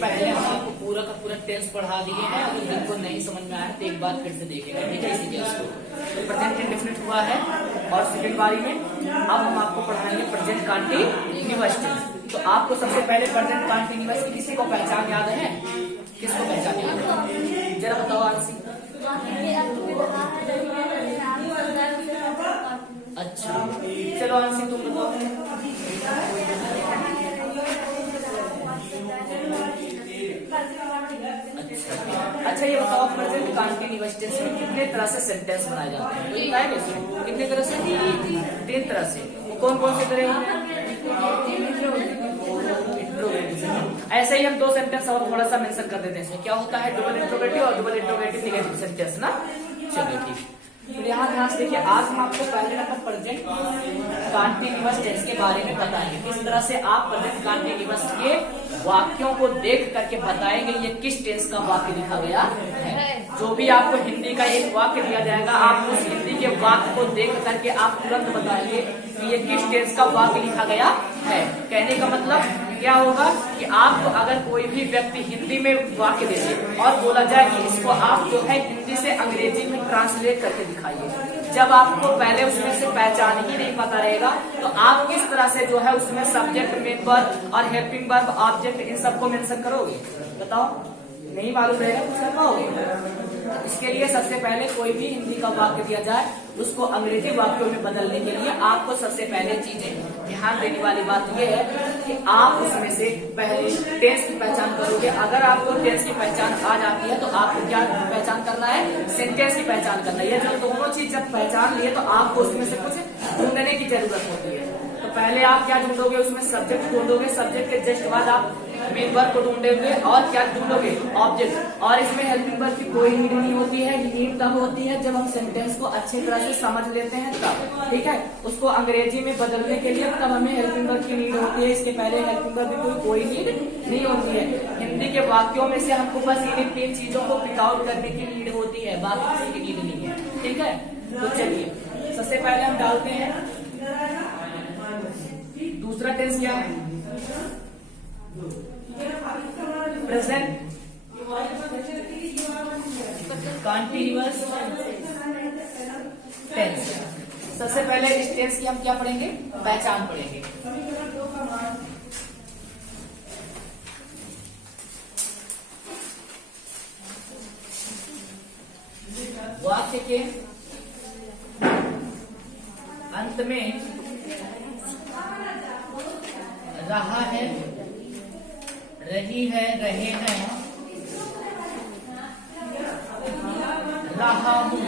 पहले हम आपको पूरा का पूरा टेंस पढ़ा दिए हैं। अगर जिनको नहीं समझ में आया तो एक बार फिर से देखेगा, ठीक है। इसी टेंस को तो प्रेजेंट इंडेफिनिट हुआ है और सेकंड बारी में अब हम आपको पढ़ाएंगे प्रेजेंट कंटीन्यूअस टेंस। तो आपको सबसे पहले प्रेजेंट कंटीन्यूअस की किसी को पहचान याद है? किसको पहचान याद है? जरा बताओ आंसी। अच्छा चलो आंसी तुम बताओ। अच्छा ये बताओ प्रेजेंट कंटीन्यूअस टेंस में कितने तरह से सेंटेंस बनाए जाते हैं? कोई बताएगा इसमें? कितने तरह से? 3 तरह से। वो कौन कौन से तरह हैं? ऐसे ही हम 2 सेंटेंस और थोड़ा सा मेंशन कर देते हैं। इसमें क्या होता है? डबल इंट्रोगेटिव और डबल इंट्रोगेटिव नेगेटिव सेंटेंस ना। चलिए ठीक। तो यहाँ ध्यान से देखिए, आज हम आपको पहले नंबर प्रेजेंट कंटीन्यूअस टेंस के बारे में बताएंगे। किस तरह से आप प्रेजेंट कंटीन्यूअस के वाक्यों को देख करके बताएंगे ये किस टेंस का वाक्य लिखा गया है। जो भी आपको हिंदी का एक वाक्य दिया जाएगा, आप उस हिंदी के वाक्य को देख करके आप तुरंत बताएंगे कि ये किस टेंस का वाक्य लिखा गया है। कहने का मतलब क्या होगा कि आपको अगर कोई भी व्यक्ति हिंदी में वाक्य दे दे और बोला जाए कि इसको आप जो है हिंदी से अंग्रेजी में ट्रांसलेट करके दिखाइए, जब आपको पहले उसमें से पहचान ही नहीं पता रहेगा तो आप किस तरह से जो है उसमें सब्जेक्ट, मेन वर्ब और हेल्पिंग वर्ब, ऑब्जेक्ट इन सबको मेंशन करोगे? बताओ, नहीं मालूम रहेगा कुछ कर पाओगे? इसके लिए सबसे पहले कोई भी हिंदी का वाक्य दिया जाए उसको अंग्रेजी वाक्यों में बदलने के लिए आपको सबसे पहले चीजें ध्यान देने वाली बात यह है कि आप उसमें से पहले टेंस की पहचान करोगे। अगर आपको टेंस की पहचान आ जाती है तो आपको क्या पहचान करना है? सेंटेंस की पहचान करना है। ये जब दोनों चीज जब पहचान लिए तो आपको उसमें से कुछ ढूंढने की जरूरत होती है। तो पहले आप क्या ढूंढोगे? उसमें सब्जेक्ट ढूंढोगे, सब्जेक्ट के जस्ट बाद आप मेन वर्ब को ढूंढोगे और क्या ढूंढोगे? ऑब्जेक्ट। और इसमें हेल्पिंग वर्ब की कोई नीड नहीं होती है। नीड तब होती है जब हम सेंटेंस को अच्छी तरह से समझ लेते हैं तब, ठीक है। उसको अंग्रेजी में बदलने के लिए तब हमें हेल्पिंग वर्ब की नीड होती है। इसके पहले हेल्पिंग वर्ब की कोई नीड नहीं होती है। हिंदी के वाक्यों में से हमको बस इन 3 चीजों को पिक आउट करने की नीड होती है, बाकी किसी की नीड नहीं है, ठीक है। तो चलिए सबसे पहले हम डालते हैं दूसरा टेंस क्या है? Present continuous tense. सबसे पहले इस टेंस की हम क्या पढ़ेंगे? पहचान पढ़ेंगे। वाक्य के अंत में रहा है, रही है, रहे हैं, रहा हूं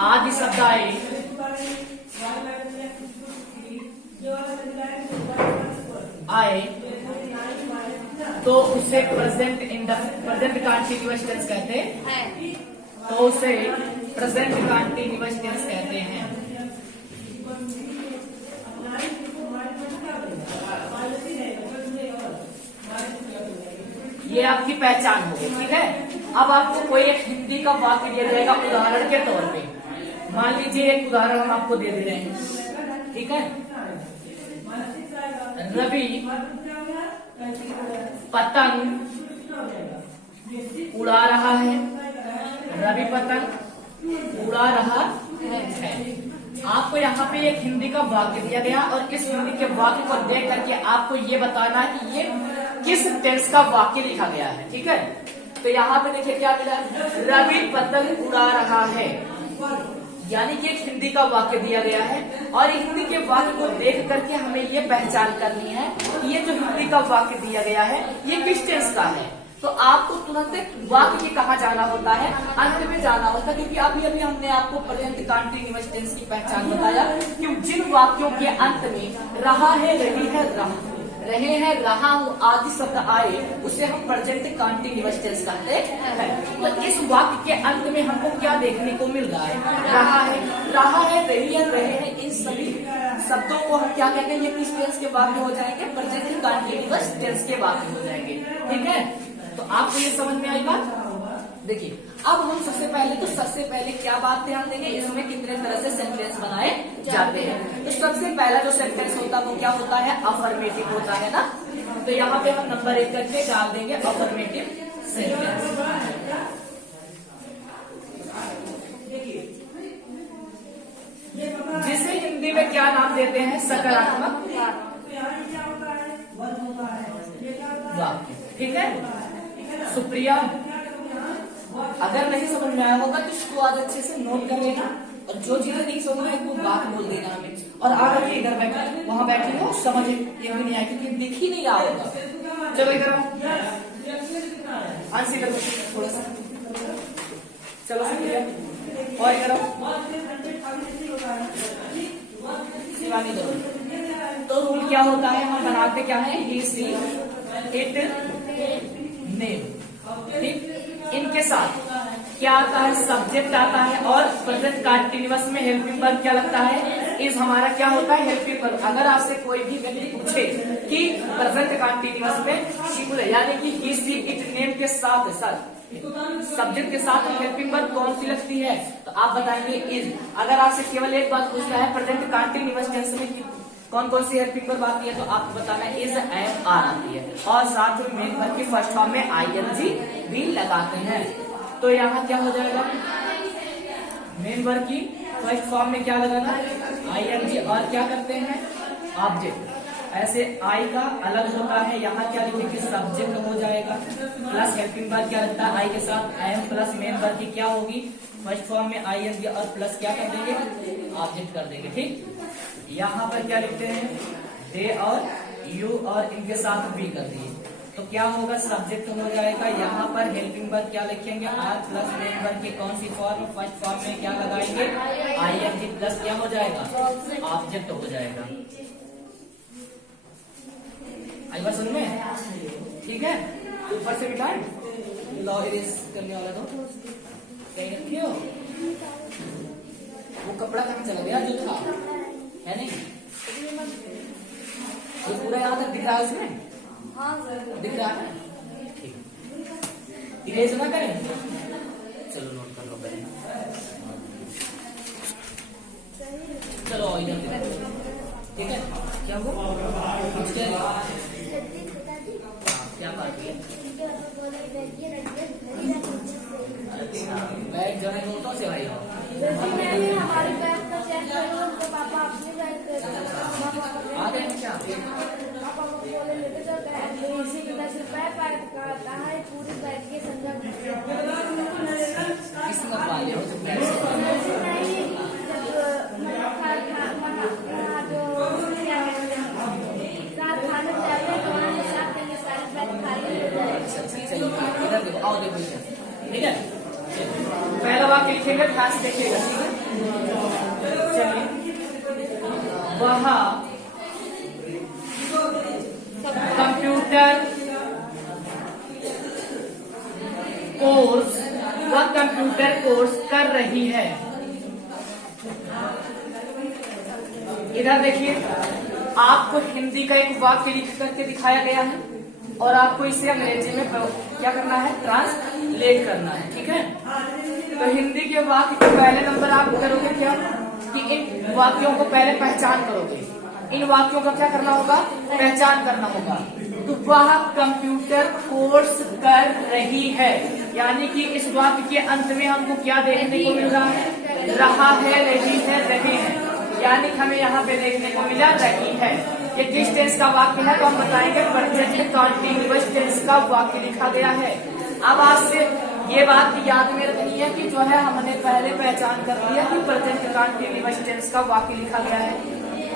आदि शब्द आए तो उसे प्रेजेंट कंटीन्यूअस टेंस कहते हैं। तो उसे प्रेजेंट कंटीन्यूअस टेंस कहते हैं। ये आपकी पहचान होगी, ठीक है। अब आपको कोई एक हिंदी का वाक्य दिया जाएगा उदाहरण के तौर पे। मान लीजिए एक उदाहरण हम आपको दे रहे हैं, ठीक है। रवि पतंग उड़ा रहा है। रवि पतंग उड़ा रहा है। आपको यहाँ पे एक हिंदी का वाक्य दिया गया और इस हिंदी के वाक्य को देख करके आपको ये बताना है कि ये किस टेंस का वाक्य लिखा गया है, ठीक है। तो यहाँ पे देखिए क्या मिला? रवि पतंग उड़ा रहा है, यानी कि एक हिंदी का वाक्य दिया गया है और हिंदी के वाक्य को देख करके हमें ये पहचान करनी है कि ये जो हिंदी का वाक्य दिया गया है ये किस टेंस का है। तो आपको तुरंत वाक्य के कहाँ जाना होता है? अंत में जाना होता है, क्योंकि अभी अभी हमने आपको प्रेजेंट कंटीन्यूअस टेंस की पहचान बताया कि जिन वाक्यों के अंत में रहा है, रही है, रहे हैं, रहा हूं आदि शब्द आए उसे हम प्रेजेंट कंटीन्यूअस टेंस कहते हैं। तो इस वाक्य के अंत में हमको क्या देखने को मिल रहा है? रहा है, रही है, रहे हैं, इन सभी शब्दों को हम क्या कहते हैं? ये किस टेंस के वाक्य हो जाएंगे? प्रेजेंट कंटीन्यूअस टेंस के वाक्य हो जाएंगे, ठीक है। तो आपको ये समझ में आई बात? देखिए अब हम सबसे पहले क्या बात ध्यान देंगे, इसमें कितने तरह से सेंटेंस बनाए जाते हैं। तो सबसे पहला जो सेंटेंस होता है वो क्या होता है, अफर्मेटिव होता है ना। तो यहाँ पे हम नंबर 1 करके डाल देंगे अफर्मेटिव सेंटेंस। जिसे हिंदी में क्या नाम देते हैं, सकारात्मक वाक्य। ठीक है सुप्रिया, अगर नहीं समझ में आया होगा तो इसको आज अच्छे से नोट कर लेना, और जो चीजें नहीं समझ में वो बात बोल देना हमें। और आगे भी इधर बैठे वहां बैठी हो समझ ये भी नहीं आया क्योंकि दिख ही नहीं रहा होगा। चलो इधर आंसी करो थोड़ा सा, चलो सुप्रिया और इधर शिवानी दो। तो रूल क्या होता है, हम बनाते क्या है, ही सी इट नेम। ठीक, इनके साथ क्या आता है, सब्जेक्ट आता है, और प्रेजेंट कंटीन्यूअस में हेल्पिंग वर्ब क्या लगता है, इज हमारा क्या होता है, हेल्पिंग वर्ब। अगर आपसे कोई भी व्यक्ति पूछे कि प्रेजेंट कंटीन्यूअस में सिंगुलर यानी कि ही सी इट नेम के साथ सब्जेक्ट के साथ हेल्पिंग वर्ब कौन सी लगती है, तो आप बताएंगे इज। अगर आपसे केवल एक बात पूछना है प्रेजेंट कंटीन्यूअस टेंस में कौन कौन सी हेल्पिंग वर्ब आती है, तो आपको बताना है इज एंड आर आती है, और साथ में मेन वर्ब की फर्स्ट फॉर्म में आईएनजी भी लगाते हैं। तो यहाँ क्या हो जाएगा, मेन वर्ब की फर्स्ट फॉर्म में क्या लगाना, आईएनजी, और क्या करते हैं ऑब्जेक्ट। ऐसे आई का अलग होता है, यहाँ क्या लिखेंगे सब्जेक्ट हो जाएगा, प्लस हेल्पिंग वर्ब क्या लगता है आई के साथ, I am plus main verb की क्या होगी फर्स्ट फॉर्म में आईएनजी, और प्लस क्या कर देंगे ऑब्जेक्ट कर देंगे। ठीक, यहाँ पर क्या लिखते हैं दे और यू, और इनके साथ भी कर दिए, तो क्या होगा सब्जेक्ट हो जाएगा। यहाँ पर हेल्पिंग वर्ब क्या लिखेंगे आर प्लस मेन वर्ब की कौन सी फॉर्म, फर्स्ट फॉर्म में क्या लगाएंगे आईएनजी, प्लस क्या हो जाएगा ऑब्जेक्ट हो जाएगा। आई बात सुन में, ठीक है। ऊपर से बिठाए लॉ इरेज करने वाला तो कहीं रखी हो, वो कपड़ा कहाँ चला गया जो था, है नहीं, तो पूरा यहाँ तक दिख रहा है उसमें, दिख रहा है, ठीक। इरेज ना करें, चलो नोट कर लो पहले, चलो इधर, ठीक है। क्या हुआ, क्या बात है, अच्छा बैग जो है नोटों से भाई हमारे बैग का चेक करो तो पापा अपने बैग आ गए क्या, पापा को बोले लेते तो बैग इसी की वजह से पैक करता है पूरी बैग के संदर्भ किसने वाले हो तुम इधर देखो, आओ देखो, ठीक है। पहला वाक्य लिखेगा, ध्यान से देखिएगा, ठीक है। चलिए, वह कंप्यूटर कोर्स कर रही है। इधर देखिए, आपको हिंदी का एक वाक्य लिख करके दिखाया गया है, और आपको इसे अंग्रेजी में क्या करना है, ट्रांसलेट करना है, ठीक है। तो हिंदी के वाक्य के पहले नंबर आप करोगे क्या, कि इन वाक्यों को पहले पहचान करोगे, इन वाक्यों का क्या करना होगा, पहचान करना होगा। तो वह कंप्यूटर कोर्स कर रही है, यानी कि इस वाक्य के अंत में हमको क्या देखने को मिल रहा है, रहा है, रही है, रहे हैं, यानी हमें यहाँ पे देखने को मिला रही है। ये किस टेंस का वाक्य है, तो हम बताएंगे प्रेजेंट कंटीन्यूअस टेंस का वाक्य लिखा गया है। अब आपसे ये बात याद में रखनी है कि जो है हमने पहले पहचान कर लिया कि प्रेजेंट कंटीन्यूअस टेंस का वाक्य लिखा गया है।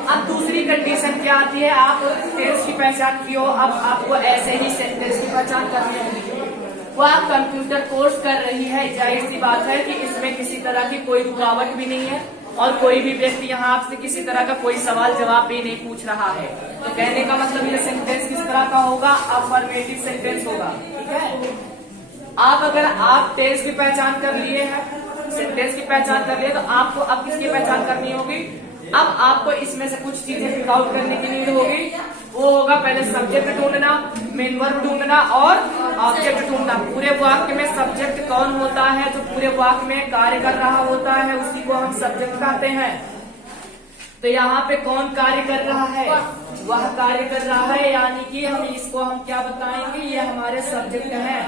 अब दूसरी कंडीशन क्या आती है, आप टेंस की पहचान की हो, अब आपको ऐसे ही सेंटेंस की पहचान करनी होगी। वह कंप्यूटर कोर्स कर रही है, जाहिर सी बात है कि इसमें किसी तरह की कोई रुकावट भी नहीं है, और कोई भी व्यक्ति यहाँ आपसे किसी तरह का कोई सवाल जवाब भी नहीं पूछ रहा है। तो कहने का मतलब ये सेंटेंस किस तरह का होगा, अफर्मेटिव सेंटेंस होगा, ठीक है। आप अगर आप टेंस की पहचान कर लिए हैं, सेंटेंस की पहचान कर लिए, तो आपको अब किसकी पहचान करनी होगी, अब आपको इसमें से कुछ चीजें पिक आउट करने की नीड होगी। वो होगा पहले सब्जेक्ट ढूंढना, मेन वर्ब ढूंढना और ऑब्जेक्ट ढूंढना। पूरे वाक्य में सब्जेक्ट कौन होता है, जो पूरे वाक्य में कार्य कर रहा होता है, उसी को हम सब्जेक्ट कहते हैं। तो यहाँ पे कौन कार्य कर रहा है, वह कार्य कर रहा है, यानी कि हम इसको हम क्या बताएंगे, ये हमारे सब्जेक्ट हैं।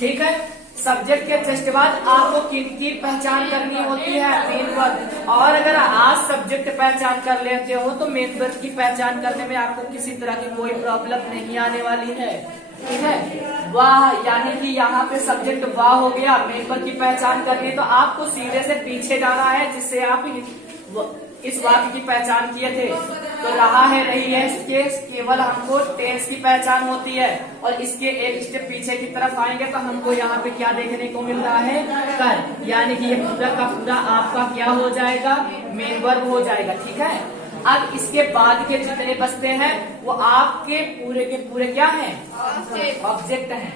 ठीक है, सब्जेक्ट के जस्ट बाद आपको किनकी पहचान करनी होती है, मेन वर्ब। और अगर आज सब्जेक्ट पहचान कर लेते हो तो मेन वर्ब की पहचान करने में आपको किसी तरह की कोई प्रॉब्लम नहीं आने वाली है। ठीक है, वाह, यानी कि यहाँ पे सब्जेक्ट वाह हो गया। मेन वर्ब की पहचान करनी है तो आपको सीधे से पीछे जाना है, जिससे आप इस वाक्य की पहचान किए थे। तो रहा है रही है इसके केवल हमको टेंस की पहचान होती है, और इसके एक स्टेप पीछे की तरफ आएंगे तो हमको यहाँ पे क्या देखने को मिल रहा है, कर, यानी कि ये पूरा का पूरा आपका क्या हो जाएगा, मेन वर्ब हो जाएगा। ठीक है, अब इसके बाद के जितने बचते हैं वो आपके पूरे के पूरे क्या हैं, ऑब्जेक्ट हैं।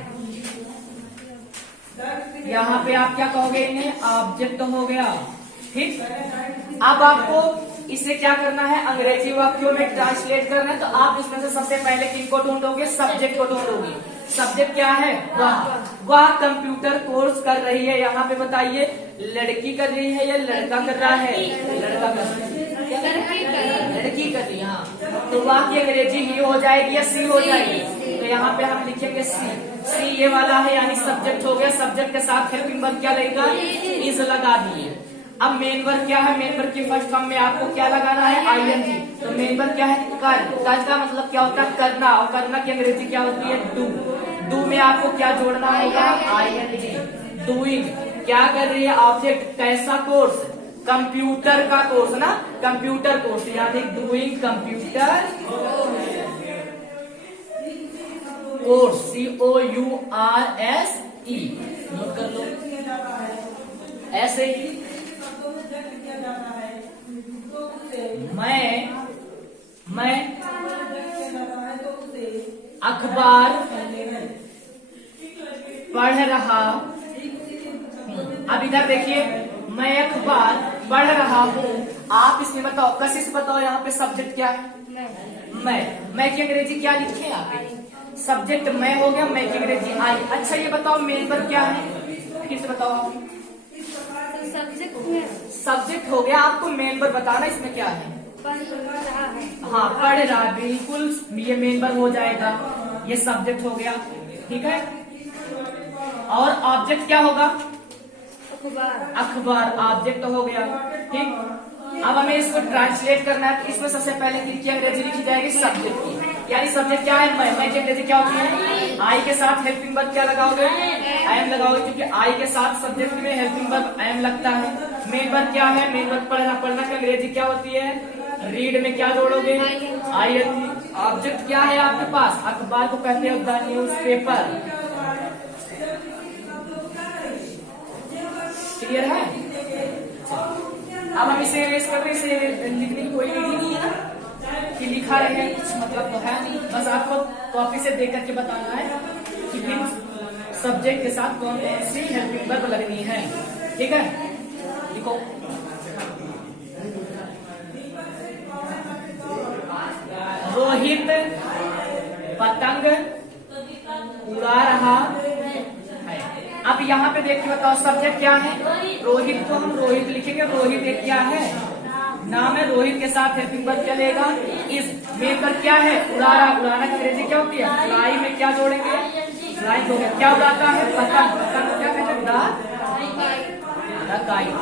यहाँ पे आप क्या कहोगे, इन्हें ऑब्जेक्ट हो गया। ठीक, अब आपको इसे क्या करना है, अंग्रेजी वाक्यों में ट्रांसलेट करना है। तो आप इसमें से सबसे पहले किनको ढूंढोगे, सब्जेक्ट को ढूंढोगे। सब्जेक्ट क्या है, वह कंप्यूटर कोर्स कर रही है। यहाँ पे बताइए, लड़की कर रही है या लड़का कर रहा है, लड़का कर रहा है, लड़की कर रही है। हाँ, तो वह की अंग्रेजी ही हो जाएगी या सी हो जाएगी। तो यहाँ पे हम लिखेंगे सी ये वाला है, यानी सब्जेक्ट हो गया। सब्जेक्ट के साथ हेल्पिंग वर्ब क्या लगेगा, इज लगा दिए। अब मेन वर्ब क्या है, मेन वर्ब की फर्स्ट फॉर्म में आपको क्या लगाना है, आईएनजी। तो मेन वर्ब क्या है, कर का मतलब क्या होता है, करना, और करना की अंग्रेजी क्या होती है, डू में आपको क्या जोड़ना होगा, आईएनजी। डूइंग, क्या कर रही है, ऑब्जेक्ट। कैसा कोर्स, कंप्यूटर का कोर्स ना, कंप्यूटर कोर्स, यानी doing computer course, COURSE। Note कर लो, ऐसे ही मैं अखबार पढ़ रहा हूँ। अब इधर देखिए, मैं अखबार पढ़ रहा हूँ। आप इसमें बताओ, कशिश बताओ, यहाँ पे सब्जेक्ट क्या है, मैं की अंग्रेजी क्या लिखे आप, सब्जेक्ट मैं हो गया, मैं की अंग्रेजी आई। अच्छा ये बताओ, मेन वर्ब क्या है, किसे बताओ, सब्जेक्ट हो गया। आपको मेन वर्ब बताना, इसमें क्या है, हाँ, पढ़ रहा, बिल्कुल ये मेन वर्ब हो जाएगा, ये सब्जेक्ट हो गया। ठीक है, और ऑब्जेक्ट क्या होगा, अखबार, ऑब्जेक्ट हो गया। ठीक, अब हमें इसको ट्रांसलेट करना है। तो इसमें सबसे पहले किसकी अंग्रेजी लिखी जाएगी, सब्जेक्ट की, यानी सब्जेक्ट क्या है, मैं की अंग्रेजी क्या होती है, आई के साथ हेल्पिंग वर्ब क्या लगाओगे, एम लगाओगे, क्योंकि आई के साथ सब्जेक्ट में हेल्पिंग वर्ब एम लगता है। मेन वर्ब क्या है, मेन वर्ब पढ़ना, पढ़ना की अंग्रेजी क्या होती है, रीड में क्या जोड़ोगे, आईएनजी। ऑब्जेक्ट क्या है आपके पास, अखबार को कहते हैं द न्यूज़पेपर। क्लियर है, अब हम इसे रेस कर रहे हैं, इसे लिखने की कोई नीड नहीं है ना, कि लिखा रहे हैं, कुछ मतलब तो है नहीं, बस आपको कॉपी से देख करके बताना है कि किन सब्जेक्ट के साथ कौन कौन सी हेल्पिंग वर्ब लगनी है। ठीक है, लिखो, रोहित पतंग उड़ा रहा है। अब यहाँ पे देख के बताओ, सब्जेक्ट क्या है, रोहित को हम रोहित लिखेंगे। रोहित एक क्या है, नाम है, रोहित के साथ हेल्पिंग वर्ब चलेगा इस। मेन वर्ब क्या है, उड़ाना, उड़ाना की अंग्रेजी क्या होती है, फ्लाई में क्या जोड़ेंगे, फ्लाई हो गया, क्या उड़ाता है, पतंग, पतंग क्या कहते हैं, काइट।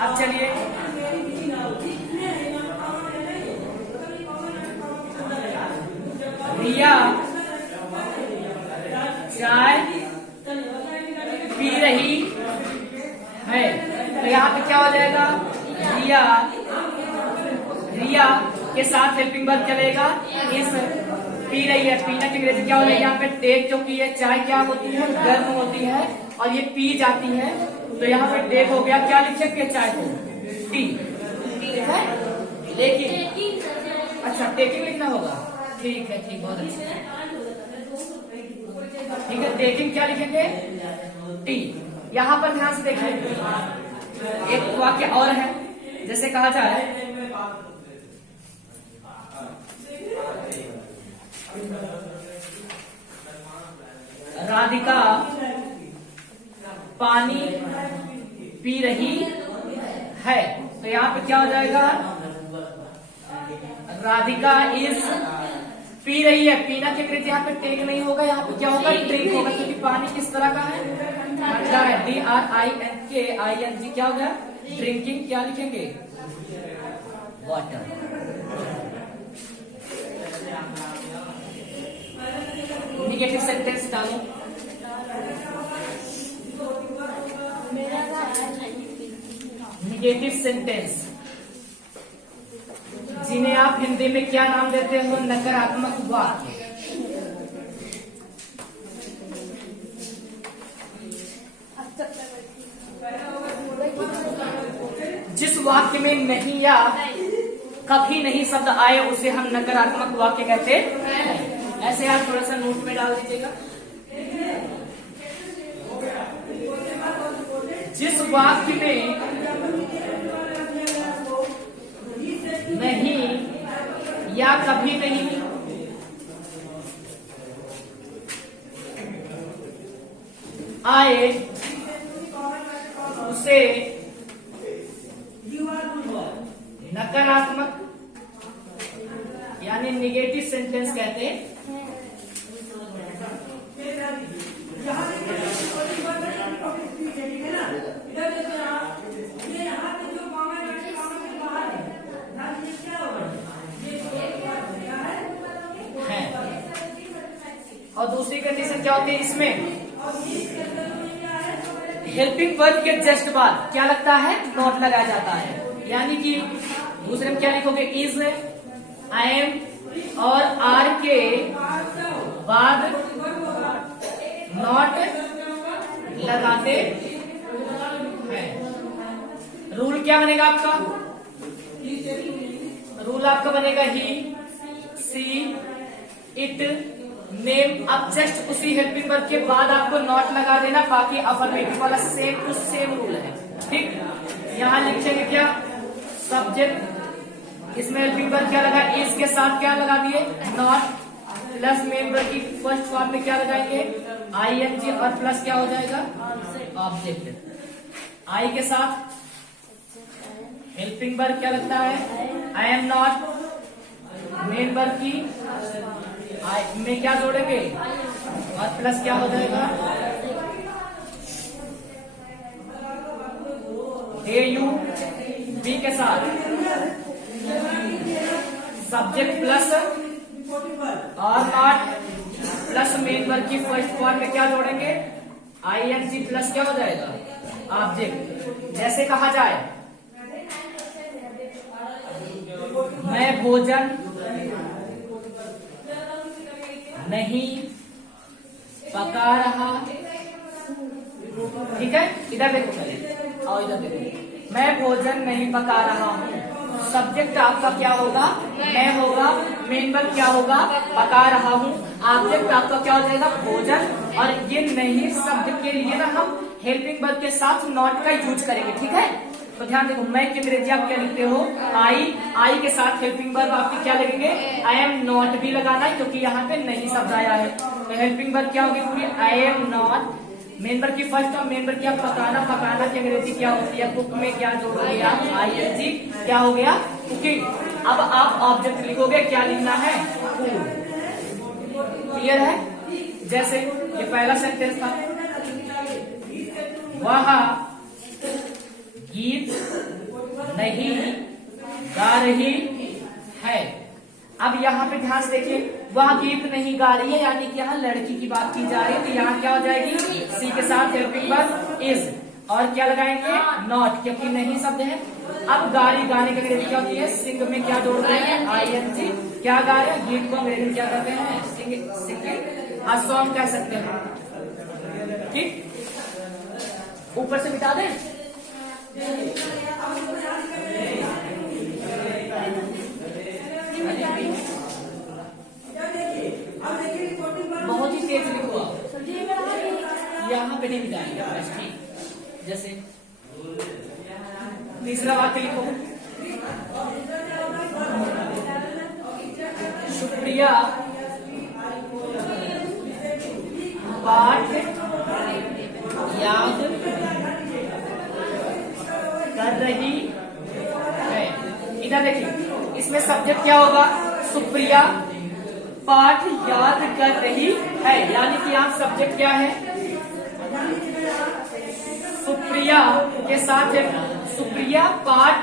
अब चलिए, रिया चाय पी रही है। तो यहाँ पे क्या हो जाएगा, रिया के साथ हेल्पिंग वर्ब चलेगा इस। पी रही है, पीना की अंग्रेजी क्या हो जाएगी, यहाँ पे टेक जो की है, चाय क्या होती है, गर्म होती है, और ये पी जाती है। तो यहाँ पे टेक हो गया, क्या लिखेंगे, चाय को टी। ठीक है, लेकिन अच्छा टेकिंग लिखना होगा, ठीक है, ठीक, बहुत अच्छा, ठीक है। टेकिंग क्या लिखेंगे, टी। यहाँ पर ध्यान से देखिए, एक वाक्य और है, जैसे कहा जाए, राधिका पानी पी रही है। तो यहाँ पे क्या हो जाएगा, राधिका इज पी रही है। पीना के विपरीत यहाँ पे टेक नहीं होगा, यहाँ पे क्या होगा, ड्रिंक होगा, क्योंकि पानी किस तरह का है, ठंडा है। DRINK क्या होगा, ड्रिंकिंग। क्या लिखेंगे, वाटर। निगेटिव सेंटेंस डालो। निगेटिव सेंटेंस जिन्हें आप हिंदी में क्या नाम देते हो, नकारात्मक वाक्य। जिस वाक्य में नहीं या कभी नहीं शब्द आए उसे हम नकारात्मक वाक्य कहते हैं। ऐसे आप थोड़ा सा नोट में डाल दीजिएगा। जिस वाक्य में नहीं या कभी नहीं आए उसे नकारात्मक यानी निगेटिव सेंटेंस कहते हैं। और दूसरी कंडीशन क्या होती है इसमें, हेल्पिंग वर्ब के जस्ट बाद क्या लगता है, नॉट लगाया जाता है। यानी कि दूसरे में क्या लिखोगे, इज, आई एम और आर के बाद नॉट लगाते हैं। रूल क्या बनेगा आपका, रूल आपका बनेगा ही, सी, इट, नेम। अब जस्ट उसी हेल्पिंग वर्ब के बाद आपको नॉट लगा देना, बाकी अफर्मेटिव वाला सेम टू सेम रूल है। ठीक, यहां लिखेंगे क्या, सब्जेक्ट, इसमें हेल्पिंग वर्ब क्या लगा, इस के साथ क्या लगा दिए, नॉट, प्लस मेन वर्ब की फर्स्ट फॉर्म में क्या लगाएंगे, ING और प्लस क्या हो जाएगा, ऑब्जेक्ट। आई के साथ हेल्पिंग वर्ब क्या लगता है, I am not, main verb की आई में क्या जोड़ेंगे और प्लस क्या हो जाएगा, AUB के साथ सब्जेक्ट प्लस और नॉट प्लस मेन वर्ब की फर्स्ट फॉर्म में क्या जोड़ेंगे, ING प्लस क्या हो जाएगा, ऑब्जेक्ट। जैसे कहा जाए, मैं भोजन नहीं पका रहा। ठीक है, इधर देखो पहले, और इधर देखो, मैं भोजन नहीं पका रहा हूँ। सब्जेक्ट आपका क्या होगा, मैं होगा, मेन वर्ब क्या होगा, पका रहा हूँ। ऑब्जेक्ट आपका क्या हो जाएगा, भोजन। और ये नहीं शब्द के लिए ना हम हेल्पिंग वर्ब के साथ नॉट का यूज करेंगे। ठीक है, तो ध्यान देखो, मैं के अंग्रेजी आप क्या लिखते हो, आई के साथ हेल्पिंग वर्ब आपकी क्या लगेंगे, आई एम नॉट भी लगाना है, क्योंकि यहाँ पे नहीं शब्द आया है। तो हेल्पिंग वर्ब क्या होगी पूरी, I am not, main verb की फर्स्ट और मेन वर्ब क्या, पकाना। पकाना की अंग्रेजी क्या होती है, कुक में क्या जोड़ोगे आप, ING, क्या हो गया, कुकिंग। अब आप ऑब्जेक्ट लिखोगे, क्या लिखना है, फूड। क्लियर है। जैसे ये पहला सेंटेंस था, वह गीत नहीं गा रही है। अब यहाँ पे ध्यान से देखिए, वह गीत नहीं गा रही है, यानी कि यहाँ लड़की की बात की जा रही है। तो यहाँ क्या हो जाएगी, सी के साथ हेल्पिंग वर्ब इज, और क्या लगाएंगे, नॉट, क्योंकि नहीं शब्द है। अब गाड़ी, गाने की अंग्रेजी क्या होती है, सिंग में क्या जोड़ रहे हैं, ING, क्या गा रहे हैं, गीत को अंग्रेजी में क्या कहते हैं, सिंगिंग, आ सॉन्ग कह सकते हैं। ठीक, ऊपर से मिटा दें। बहुत ही तेज लिखो, यहाँ पे नहीं मिटाएंगे। ठीक, जैसे तीसरा वाक्य लिखो, शुक्रिया पाठ याद कर रही है। इधर देखिए, इसमें सब्जेक्ट क्या होगा? सुप्रिया पाठ याद कर रही है, यानी कि यहाँ सब्जेक्ट क्या है? सुप्रिया के साथ है सुप्रिया पाठ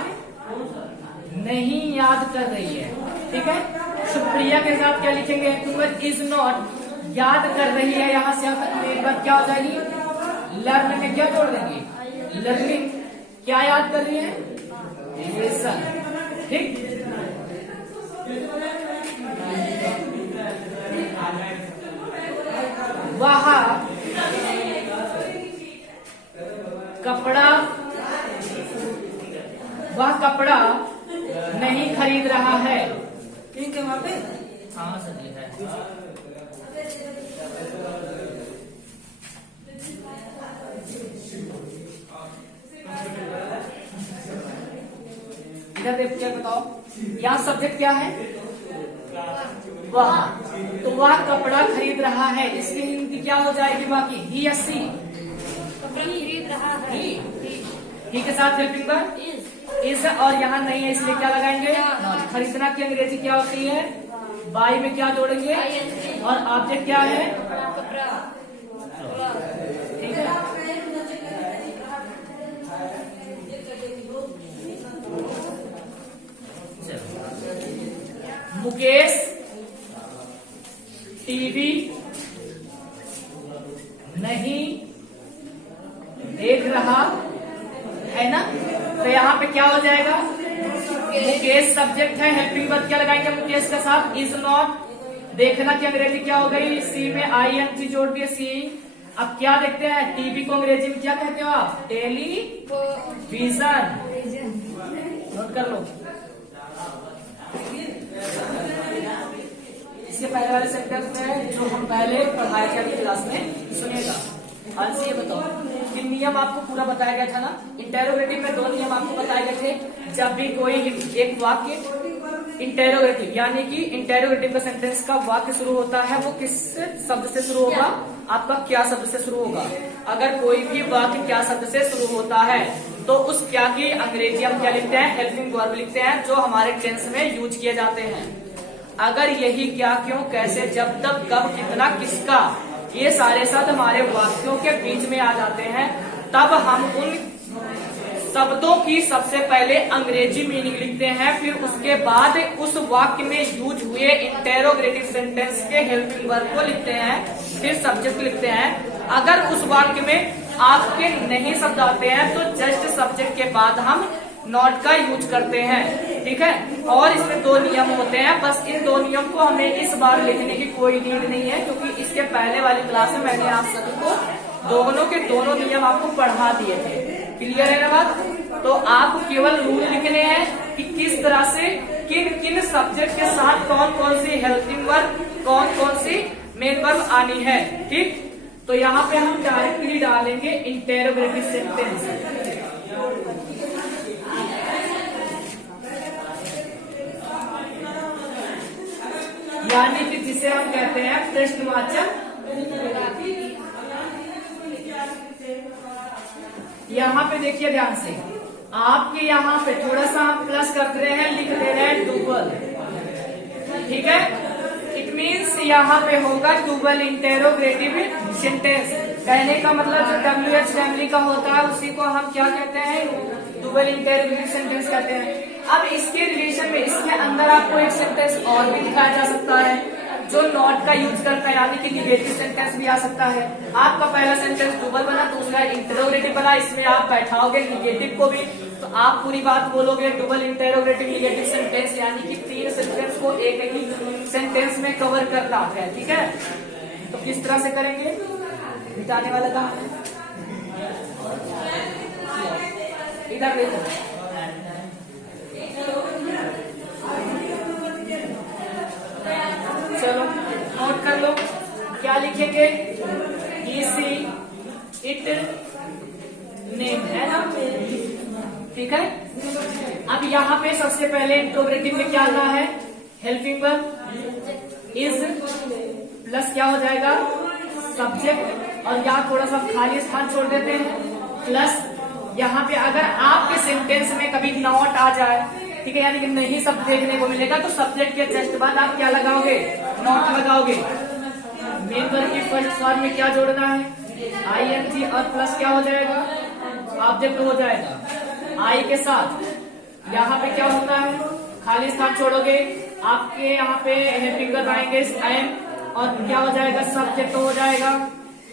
नहीं याद कर रही है। ठीक है, सुप्रिया के साथ क्या लिखेंगे? इज नॉट याद कर रही है, यहां से यहां तक एक बार क्या हो जाएगी? लर्न में क्या जोड़ देंगे? लर्निंग। क्या याद कर रही है? लेसन। ठीक, वह कपड़ा नहीं खरीद रहा है। ठीक है, वहाँ पे हाँ सही है। इधर देख क्या बताओ, यहाँ सब्जेक्ट क्या है? वह। तो वह कपड़ा खरीद रहा है, इसकी हिंदी क्या हो जाएगी? बाकी ही या सी? कपड़ा खरीद रहा है। ही के साथ हेल्पिंग वर्ब इज, और यहाँ नहीं है इसलिए क्या लगाएंगे? नॉट। खरीदना की अंग्रेजी क्या होती है? बाई में क्या जोड़ेंगे? और ऑब्जेक्ट क्या है? कपड़ा। ठीक है, मुकेश टीवी नहीं देख रहा है ना, तो यहाँ पे क्या हो जाएगा? मुकेश सब्जेक्ट है, हेल्पिंग वर्ब क्या लगाएंगे मुकेश के साथ? Is not. देखना की अंग्रेजी क्या हो गई? सी में ING जोड़ दिए, सी। अब क्या देखते हैं? टीवी को अंग्रेजी में क्या कहते हो आप? टेलीविजन। नोट कर लो। इसके पहले वाले सेंटेंस में जो हम पहले पढ़ाए थे अभी क्लास में, सुनिएगा। आज से ये बताओ, कि नियम आपको पूरा बताया गया था ना? इंटेरोगेटिव में 2 नियम आपको बताए गए थे। जब भी कोई एक वाक्य इंटेरोगेटिव, यानी कि इंटेरोगेटिव का सेंटेंस का वाक्य शुरू होता है, वो किस शब्द से शुरू होगा? आपका क्या शब्द से शुरू होगा? अगर कोई भी वाक्य क्या शब्द से शुरू होता है तो उस क्या की अंग्रेजी हम क्या लिखते हैं? हेल्पिंग वर्ब लिखते हैं, जो हमारे टेंस में यूज किए जाते हैं। अगर यही, क्या, क्यों, कैसे, जब, तब, कब, कितना, किसका, ये सारे शब्द हमारे वाक्यों के बीच में आ जाते हैं, तब हम उन शब्दों की सबसे पहले अंग्रेजी मीनिंग लिखते हैं, फिर उसके बाद उस वाक्य में यूज हुए इंटेरोगेटिव सेंटेंस के हेल्पिंग वर्ब को लिखते हैं, फिर सब्जेक्ट लिखते हैं। अगर उस वाक्य में आपके नहीं शब्द आते हैं तो जस्ट सब्जेक्ट के बाद हम नॉट का यूज करते हैं। ठीक है, और इसमें 2 नियम होते हैं, बस इन 2 नियम को हमें इस बार लिखने की कोई नीड नहीं है, क्योंकि इसके पहले वाली क्लास में मैंने आप सभी को दोनों के दोनों नियम आपको पढ़ा दिए थे। क्लियर है ना बात? तो आपको केवल रूल लिखने हैं कि किस तरह से किन किन सब्जेक्ट के साथ कौन कौन सी हेल्पिंग वर्ब, कौन कौन सी मेन वर्ब आनी है। ठीक, तो यहाँ पे हम डायरेक्टली डालेंगे इंटेरोगेटिव सेंटेंस। यानी कि जिसे हम कहते हैं प्रश्नवाचक। यहाँ पे देखिए ध्यान से, आपके यहाँ पे थोड़ा सा हम प्लस कर रहे हैं, लिख दे रहे हैं डबल। ठीक है, इट मीन्स यहाँ पे होगा डबल इंटेरोगेटिव सेंटेंस। कहने का मतलब जो WH फैमिली का होता है उसी को हम क्या कहते हैं? डबल इंटेरोगेटिव सेंटेंस कहते हैं। अब इसके रिलेशन में इसके अंदर आपको एक सेंटेंस और भी दिखाया जा सकता है जो नॉट का यूज करता है, यानी कि निगेटिव सेंटेंस भी आ सकता है। आपका पहला सेंटेंस डबल बना, दूसरा इंटेरोगेटिव बना, इसमें आप बैठाओगे निगेटिव को भी, तो आप पूरी बात बोलोगे डबल इंटेरोगेटिव निगेटिव सेंटेंस, यानी कि 3 सेंटेंस को एक ही सेंटेंस में कवर करता है। ठीक है, तो किस तरह से करेंगे? मिटाने वाला कहाँ है? इधर देखो, चलो नोट कर लो, क्या लिखेंगे? इसी इट नेम है ना? ठीक है, अब यहाँ पे सबसे पहले इंट्रोगेटिव में क्या आना है? हेल्पिंग वर्ब इज प्लस क्या हो जाएगा? सब्जेक्ट और यहाँ थोड़ा सा खाली स्थान छोड़ देते हैं, प्लस यहाँ पे अगर आपके सेंटेंस में कभी नॉट आ जाए, ठीक है, यानी कि नहीं सब देखने को मिलेगा, तो सब्जेक्ट के जस्ट बाद आप क्या लगाओगे, नॉट लगाओगे। मेन वर्ब की फर्स्ट फॉर्म में क्या जोड़ना है, आईएनजी और प्लस क्या हो जाएगा, ऑब्जेक्ट हो जाएगा। आई के साथ यहाँ पे क्या होता है, खाली स्थान छोड़ोगे, आपके यहाँ पे हेल्पिंग वर्ब आएंगे एम, और क्या हो जाएगा, सब्जेक्ट हो जाएगा,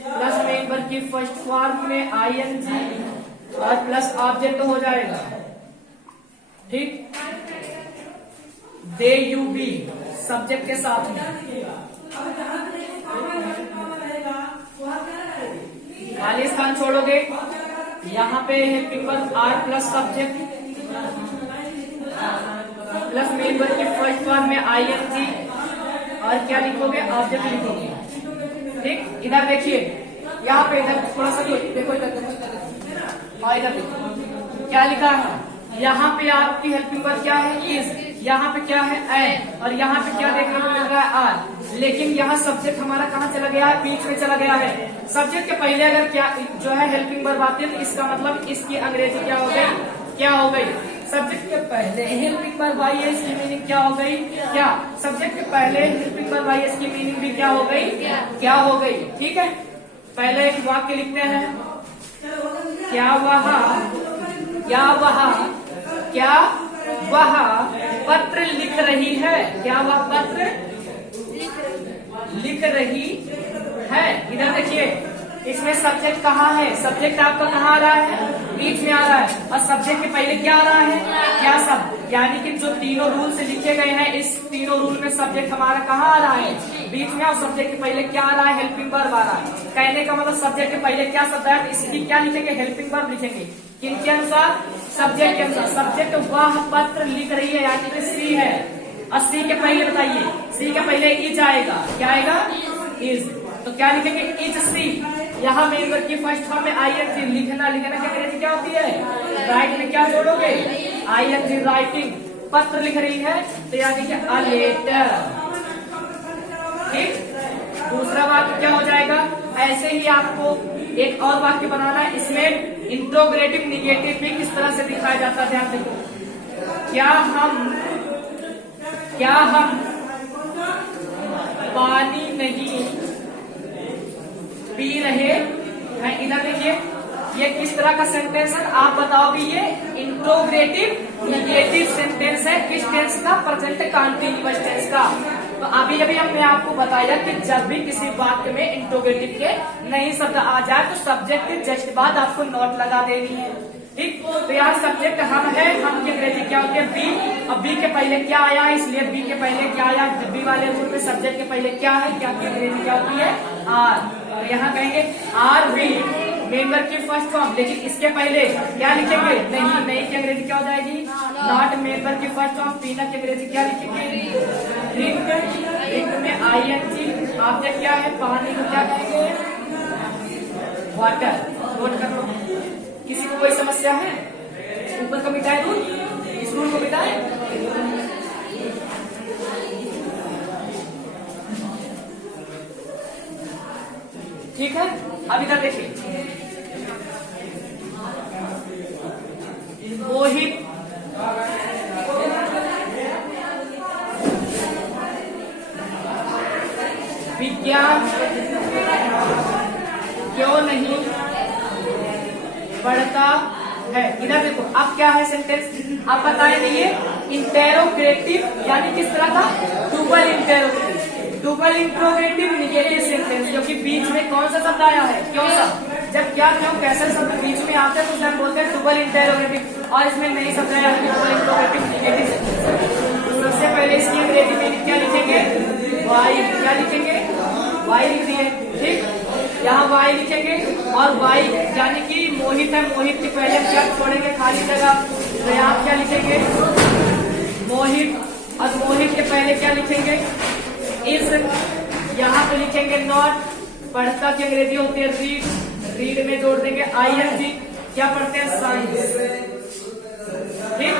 प्लस मेन वर्ब की फर्स्ट फॉर्म में आईएनजी और प्लस ऑब्जेक्ट हो जाएगा। ठीक, दे यू बी सब्जेक्ट के साथ में, खाली स्थान छोड़ोगे, यहाँ पे helping verb are plus subject plus main verb की फर्स्ट फॉर्म में आईएनजी और क्या लिखोगे, ऑब्जेक्ट लिखोगे। ठीक, इधर देखिए, यहाँ पे इधर थोड़ा सा देखो, इधर देखो क्या लिखा है, यहाँ पे आपकी हेल्पिंग वर्ब क्या है, इज, यहाँ पे क्या है, एंड, और यहाँ पे क्या देखने को मिल रहा है, आर। लेकिन यहाँ सब्जेक्ट हमारा कहाँ चला गया है, बीच में चला गया है। सब्जेक्ट के पहले अगर क्या जो है हेल्पिंग वर्ब आती है, तो इसका मतलब इसकी अंग्रेजी क्या हो गई, क्या हो गई, सब्जेक्ट के पहले हेल्पिंग वर्ब आई है, इसकी मीनिंग क्या हो गई, क्या, सब्जेक्ट के पहले हेल्पिंग वर्ब आई है, इसकी मीनिंग भी क्या हो गई, क्या हो गई। ठीक है, पहले एक वाक्य लिखते हैं, क्या वह पत्र लिख रही है, क्या वह पत्र लिख रही है। इधर देखिए, इसमें सब्जेक्ट कहाँ है, सब्जेक्ट आपका कहाँ आ रहा है, बीच में आ रहा है, और सब्जेक्ट के पहले क्या आ रहा है, क्या शब्द, यानी कि जो तीनों रूल से लिखे गए हैं, इस तीनों रूल में सब्जेक्ट हमारा कहाँ आ रहा है, बीच में, और सब्जेक्ट के पहले क्या आ रहा है, हेल्पिंग वर्ब आ रहा है। कहने का मतलब सब्जेक्ट के पहले क्या शब्द है, इसकी क्या लिखेंगे, हेल्पिंग वर्ब लिखेंगे। किनके अनुसार, सब्जेक्ट के अनुसार। सब्जेक्ट वह पत्र लिख रही है, यानी कि सी है, और सी के पहले बताइए, सी के पहले इज आएगा, क्या आएगा, इज, तो क्या लिखेंगे, इज सी। यहाँ मेन वर्ब की फर्स्ट फॉर्म में आईएनजी, लिखना की अंग्रेजी क्या होती है, राइट में क्या जोड़ोगे, आईएनजी, राइटिंग, पत्र लिख रही है, तो यानी कि अ लेटर। ठीक, दूसरा वाक्य क्या हो जाएगा, ऐसे ही आपको एक और वाक्य बनाना है, इसमें इंट्रोगेटिव निगेटिव भी किस तरह से दिखाया जाता है, ध्यान देखो। क्या हम पानी नहीं पी रहे हैं। इधर देखिए, ये किस तरह का सेंटेंस है, आप बताओ भी, ये इंट्रोगेटिव निगेटिव सेंटेंस है, किस टेंस का, प्रेजेंट कंटीन्यूअस टेंस का। तो अभी अभी हमने आपको बताया कि जब भी किसी वाक्य में इंट्रोगेटिव के नई शब्द आ जाए, तो सब्जेक्ट के जस्ट बाद आपको नोट लगा देनी है। ठीक, तो यहाँ सब्जेक्ट हम है, हम की अंग्रेजी क्या होती है, बी, और बी के पहले क्या आया, इसलिए बी के पहले क्या आया, बी वाले रूल में सब्जेक्ट के पहले क्या है, क्या की अंग्रेजी क्या होती है, आर। तो यहाँ कहेंगे आर बी, मेन वर्ब की फर्स्ट फॉर्म, लेकिन इसके पहले क्या लिखेंगे, नहीं की अंग्रेजी क्या हो जाएगी, नॉट। मेन वर्ब की फर्स्ट फॉर्म, पीना की अंग्रेजी क्या लिखेंगे, ड्रिंक, ड्रिंक में आईएनजी, ऑब्जेक्ट क्या है, पानी को क्या कहेंगे, वाटर। नोट कर लो, किसी को कोई समस्या है, ऊपर का मिटाए रूल, इस रूल को मिटाए। ठीक है, अब इधर देखिए, मोहित विज्ञान क्यों नहीं पढ़ता है। इधर देखो, अब क्या है सेंटेंस, आप बताएंगे, ये इंटेरोगेटिव यानी किस तरह का, double interrogative, double interrogative negative sentence, जो कि बीच में कौन सा शब्द आया है, क्यों सा, जब क्या क्यों कैसे शब्द बीच में आते हैं तो उसे बोलते हैं डबल इंटेरोगेटिव, और इसमें नई शब्द आया है डबल इंट्रोगेटिव निगेटिव सेंटेंस। तो सबसे पहले इसकी अंग्रेजी में क्या लिखेंगे, वाई, क्या लिखेंगे, वाई लिख दिए। ठीक, यहाँ वाई लिखेंगे, और वाई यानी कि मोहित है, मोहित के पहले क्या छोड़ेंगे, खाली जगह, तो यहाँ क्या लिखेंगे, मोहित, और मोहित के पहले क्या लिखेंगे, इस, यहाँ पे लिखेंगे नॉट। पढ़ता की अंग्रेजी होती है रीड, रीड में जोड़ देंगे आईएनजी, क्या पढ़ते हैं, साइंस। ठीक,